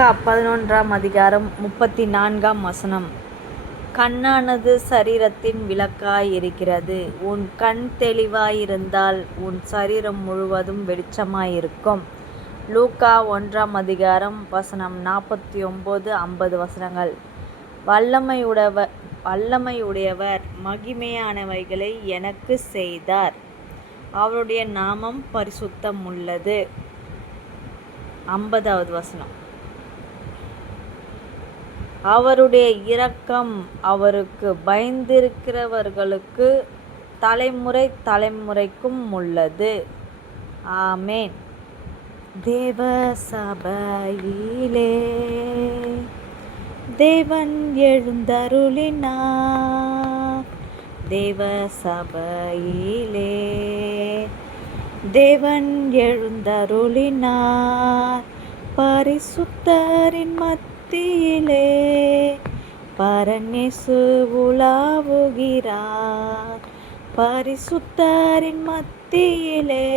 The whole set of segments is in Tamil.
லூக்கா 11:34 கண்ணானது சரீரத்தின் விளக்காயிருக்கிறது. உன் கண் தெளிவாயிருந்தால் உன் சரீரம் முழுவதும் வெளிச்சமாயிருக்கும். லூக்கா 1:49-50 வல்லமையுடையவர் மகிமையானவைகளை எனக்கு செய்தார். அவருடைய நாமம் பரிசுத்தமுள்ளது. 50 அவருடைய இரக்கம் அவருக்கு பயந்திருக்கிறவர்களுக்கு தலைமுறை தலைமுறைக்கும் உள்ளது. ஆமேன். தேவ சபையிலே தேவன் எழுந்தருளினார். தேவ சபையிலே தேவன் எழுந்தருளினார். பரிசுத்தரின் மத்தியிலே பரநேசு உலாவுகிறார். பரிசுத்தரின் மத்தியிலே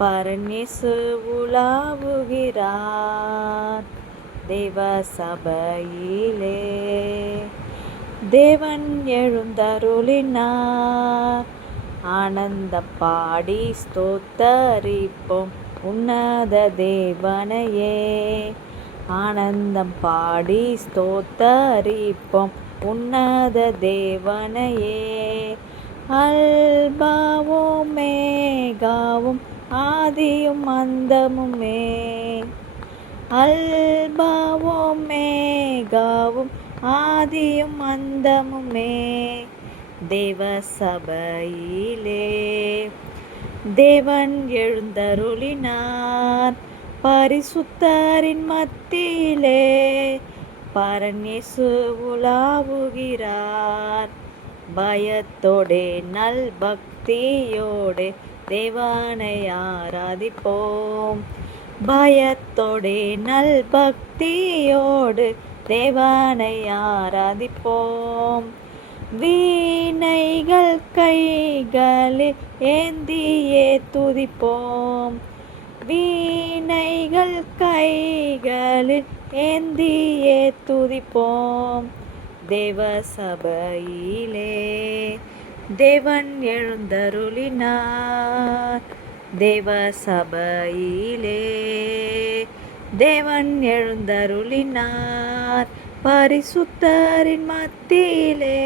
பரநேசு உலாவுகிறார். தேவ சபையிலே தேவன் எழுந்தருளினார். ஆனந்த பாடி ஸ்தோத்தரிப்போம் உன்னத தேவனையே. ஆனந்தம் பாடி ஸ்தோத்தரிப்போம் உன்னத தேவனையே. அல்பாவும் மேகாவும் ஆதியும் அந்தமுமே. அல்பாவும் மேகாவும் ஆதியும் அந்தமுமே. தேவ சபையிலே தேவன் எழுந்தருளினார். பரிசுத்தரின் மத்தியிலே பரநேசு உலாவுகிறார். பயத்தோடே நல் பக்தியோடே தேவனை ஆராதிப்போம். பயத்தோடே நல் பக்தியோடு தேவனை ஆராதிப்போம். வீணைகள் கைகளில் ஏந்தியே துதிப்போம். வீணைகள் கைகளில் ஏந்தியே துதிப்போம். தேவ சபையிலே தேவன் எழுந்தருளினார். தேவ சபையிலே தேவன் எழுந்தருளினார். பரிசுத்தரின் மத்தியிலே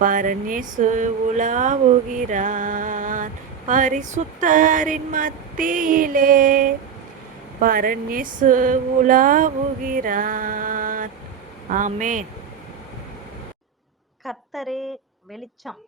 பரநேசு உலாவுகிறார். பரிசுத்தரின் மத்தியிலே பரநேசு உலாவுகிறார். ஆமென். கர்த்தரே வெளிச்சம்.